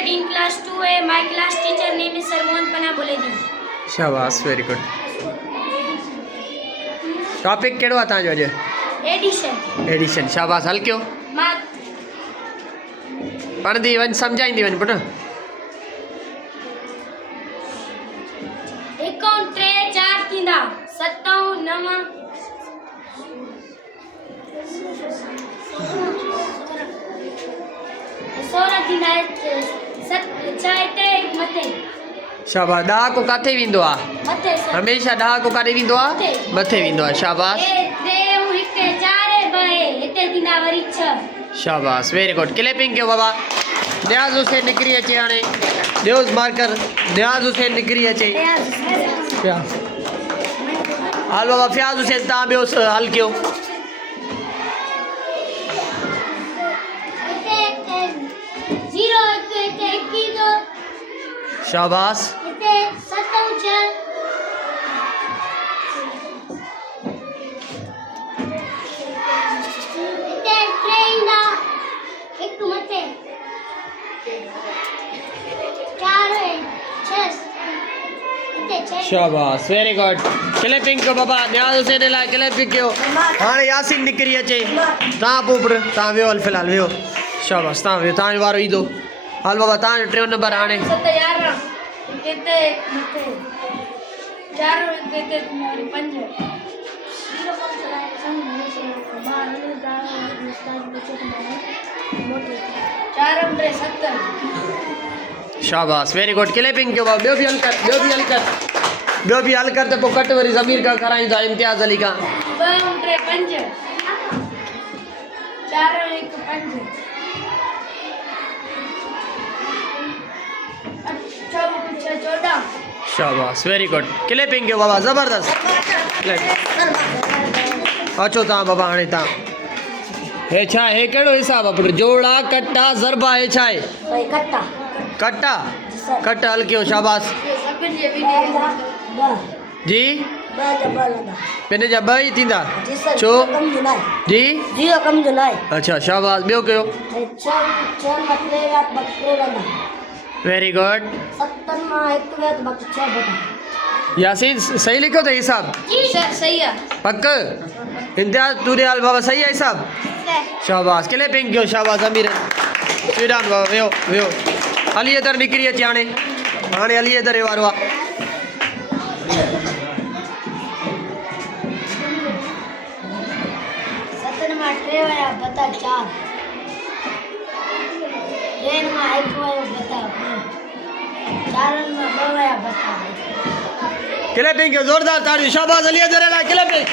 studied in class 2A. My class teacher name is Sir Mohan Pana Boledi. शाबाश very good topic केड़ो था जो अज Addition. Addition शाबाश हल क्यों Math. पढ़दी वन समझाईंदी वन पुट एकाउंट 3 4 थींदा 57 9 16 थींदा 7 मथे शाबाश ॾह को काथे विंदो आ मथे हमेशा ॾह को काथे विंदो आ मथे विंदो आ शाबाश हिते 4 2 हिते थींदा वरी 6 शाबाश वेरी गुड क्लैपिंग कयो बाबा न्याज हुसैन निकरी अचे हाणे न्यूज़ मार्कर न्याज हुसैन निकरी अचे हाल बाबा फयाज हुसैन तव्हां ॿियो हल कयो शाबाश शाबाश वेरी गुड क्लैपिंग कयो बाबा न्याज हुसैन लाइ क्लैपिंग कयो हाणे यासीन निकरी अचे तव्हां पुट तव्हां वियो हल फ़िलहाल वियो शाबाश तव्हां वियो तव्हांजो वारो ईंदो हल बाबा तव्हांजो टियों नंबर हाणे शाबाश वेरी गुड क्लैपिंग कयो बाबा ॿियो बि हल कर त पोइ कट वरी ज़मीर खां कराईंदा इम्तियाज़ अली खां 14 शाबाश वेरी गुड क्लैपिंग कयो बाबा ज़बरदस्त अचो तव्हां बाबा हाणे तव्हां हे छा हे कहिड़ो हिसाब आहे पुट जोड़ा कट्टा ज़रबा हे छा आहे कट्टा कट हल कयो शाबाश जी पिन जा ॿ ई थींदा छो जी अच्छा शाबाश ॿियो कयो वेरी गुड यासीन सही लिखो था हिसाब सही है पक इम्तियाज तूरे हाल बाबा सही है हिसाब शाबाश क्लैपिंग कयो शाबाश अमीर श्रीराम बाबा वियो वियो अली दर निकरी अचे हाणे हाणे अली दर वारो आहे क्लैपिंग कयो ज़ोरदार ताड़ियूं शाबाश अली दर लाइ क्लैपिंग